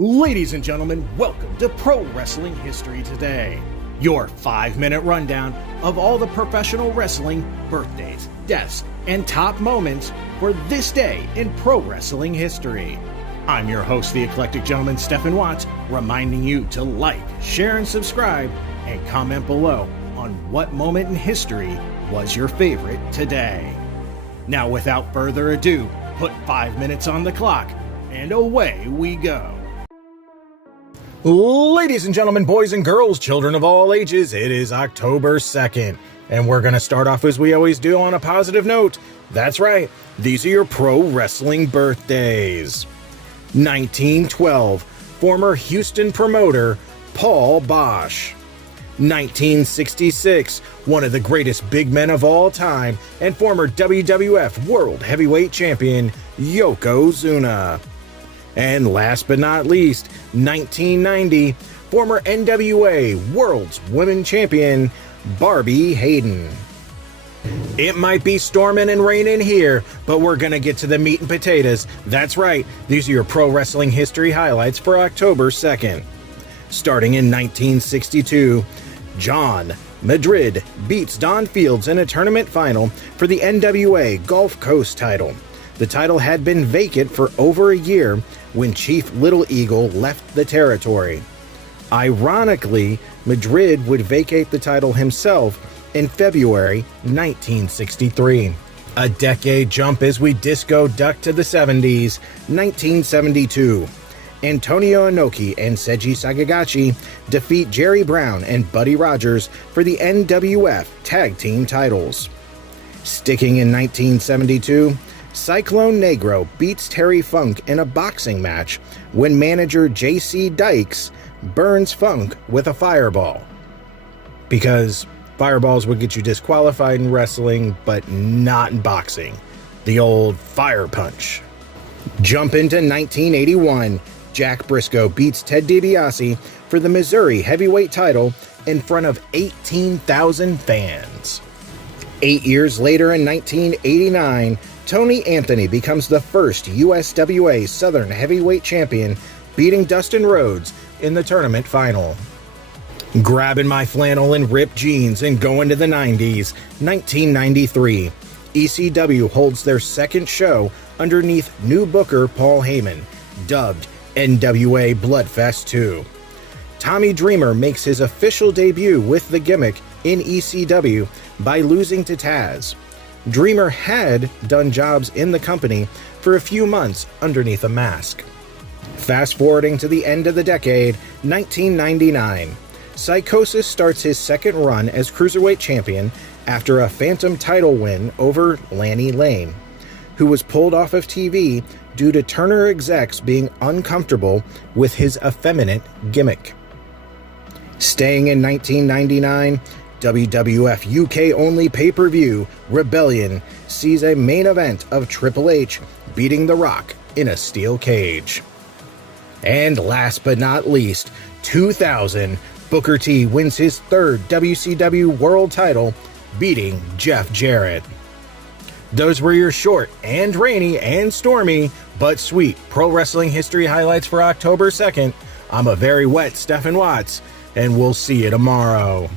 Ladies and gentlemen, welcome to Pro Wrestling History Today, your 5-minute rundown of all the professional wrestling birthdays, deaths, and top moments for this day in pro wrestling history. I'm your host, the eclectic gentleman, Stephen Watts, reminding you to like, share, and subscribe, and comment below on what moment in history was your favorite today. Now, without further ado, put 5 minutes on the clock, and away we go. Ladies and gentlemen, boys and girls, children of all ages, it is October 2nd, and we're going to start off as we always do on a positive note. That's right, these are your pro wrestling birthdays. 1912, former Houston promoter Paul Boesch. 1966, one of the greatest big men of all time and former WWF World Heavyweight Champion Yokozuna. And last but not least, 1990, former NWA World's Women Champion, Barbie Hayden. It might be storming and raining here, but we're going to get to the meat and potatoes. That's right, these are your pro wrestling history highlights for October 2nd. Starting in 1962, John Madrid beats Don Fields in a tournament final for the NWA Gulf Coast title. The title had been vacant for over a year when Chief Little Eagle left the territory. Ironically, Madrid would vacate the title himself in February 1963. A decade jump as we disco duck to the 70s, 1972. Antonio Inoki and Seiji Sagagachi defeat Jerry Brown and Buddy Rogers for the NWF Tag Team titles. Sticking in 1972, Cyclone Negro beats Terry Funk in a boxing match when manager J.C. Dykes burns Funk with a fireball. Because fireballs would get you disqualified in wrestling, but not in boxing. The old fire punch. Jump into 1981. Jack Briscoe beats Ted DiBiase for the Missouri heavyweight title in front of 18,000 fans. 8 years later in 1989, Tony Anthony becomes the first USWA Southern Heavyweight Champion, beating Dustin Rhodes in the tournament final. Grabbing my flannel and ripped jeans and going to the 90s, 1993, ECW holds their second show underneath new booker Paul Heyman, dubbed NWA Blood Fest 2. Tommy Dreamer makes his official debut with the gimmick in ECW by losing to Taz. Dreamer had done jobs in the company for a few months underneath a mask. Fast forwarding to the end of the decade, 1999. Psychosis starts his second run as Cruiserweight Champion after a phantom title win over Lanny Lane, who was pulled off of TV due to Turner execs being uncomfortable with his effeminate gimmick. Staying in 1999, WWF UK-only pay-per-view Rebellion sees a main event of Triple H beating The Rock in a steel cage. And last but not least, 2000, Booker T wins his third WCW World title, beating Jeff Jarrett. Those were your short and rainy and stormy, but sweet pro wrestling history highlights for October 2nd. I'm a very wet Stephen Watts, and we'll see you tomorrow.